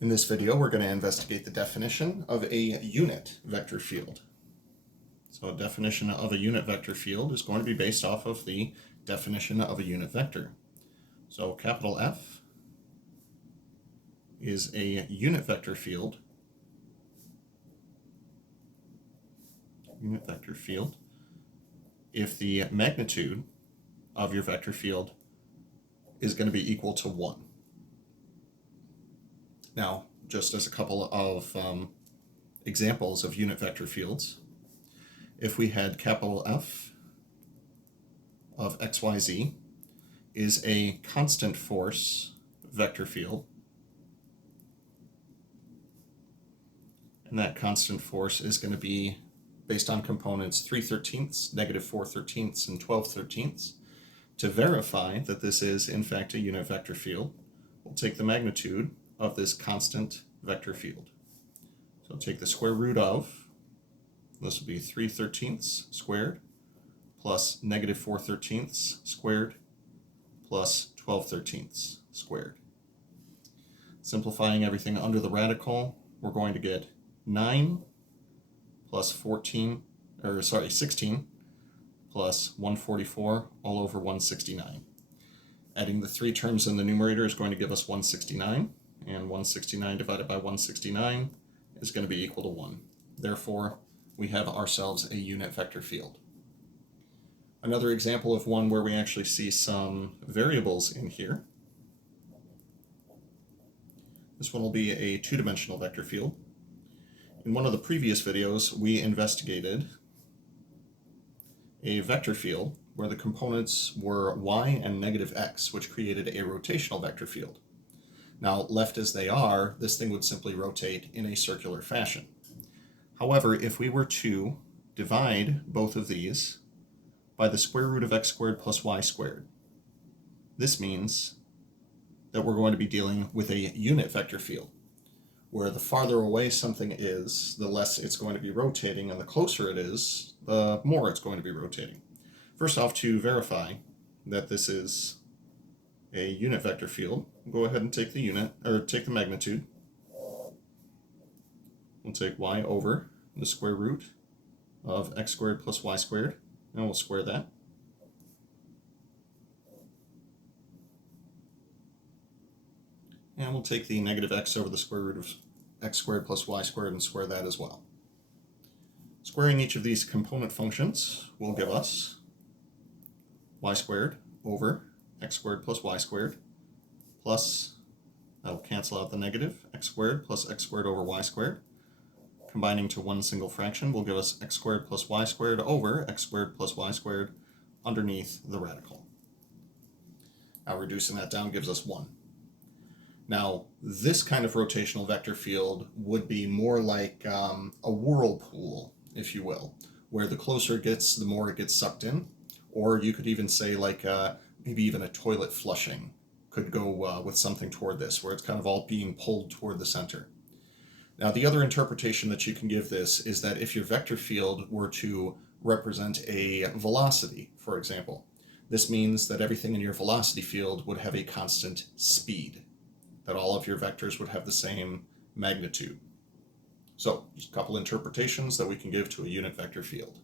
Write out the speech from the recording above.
In this video, we're going to investigate the definition of a unit vector field. So a definition of a unit vector field is going to be based off of the definition of a unit vector. So capital F is a unit vector field. Unit vector field if the magnitude of your vector field is going to be equal to 1. Now, just as a couple of examples of unit vector fields, if we had capital F of xyz is a constant force vector field, and that constant force is going to be based on components 3/13, -4/13, and 12/13. To verify that this is in fact a unit vector field, we'll take the magnitude of this constant vector field. So take the square root of, this will be 3/13 squared plus -4/13 squared plus 12/13 squared. Simplifying everything under the radical, we're going to get 9 plus 16 plus 144 all over 169. Adding the 3 terms in the numerator is going to give us 169, and 169 divided by 169 is going to be equal to 1. Therefore, we have ourselves a unit vector field. Another example of one where we actually see some variables in here. This one will be a 2-dimensional vector field. In one of the previous videos, we investigated a vector field where the components were y and -x, which created a rotational vector field. Now, left as they are, this thing would simply rotate in a circular fashion. However, if we were to divide both of these by the square root of x squared plus y squared, this means that we're going to be dealing with a unit vector field, where the farther away something is, the less it's going to be rotating, and the closer it is, the more it's going to be rotating. First off, to verify that this is a unit vector field, we'll go ahead and take the magnitude. We'll take y over the square root of x squared plus y squared, and we'll square that. And we'll take the -x over the square root of x squared plus y squared and square that as well. Squaring each of these component functions will give us y squared over x squared plus y squared plus, that'll cancel out the negative, x squared plus x squared over y squared. Combining to one single fraction will give us x squared plus y squared over x squared plus y squared underneath the radical. Now reducing that down gives us 1. Now, this kind of rotational vector field would be more like a whirlpool, if you will, where the closer it gets, the more it gets sucked in. Or you could even say like maybe even a toilet flushing could go with something toward this, where it's kind of all being pulled toward the center. Now, the other interpretation that you can give this is that if your vector field were to represent a velocity, for example, this means that everything in your velocity field would have a constant speed, that all of your vectors would have the same magnitude. So, just a couple interpretations that we can give to a unit vector field.